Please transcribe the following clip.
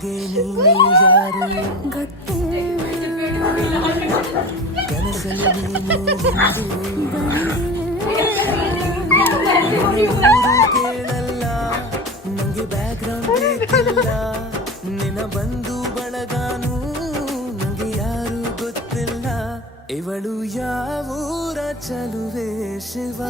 ನಮಗೆ ನೀನು ಯಾರು ಕನಸಲ್ಲಿ ನೀನು ಕೇಳಲ್ಲ ನಂಗೆ ಬ್ಯಾಕ್ಗ್ರೌಂಡ್ ಬೇಕಿಲ್ಲ ನಿನ್ನ ಬಂಧು ಬಳಗಾನು ನಂಗೆ ಯಾರು ಗೊತ್ತಿಲ್ಲ ಇವಳು ಯಾವೂರ ಚಲುವೆ ಶಿವ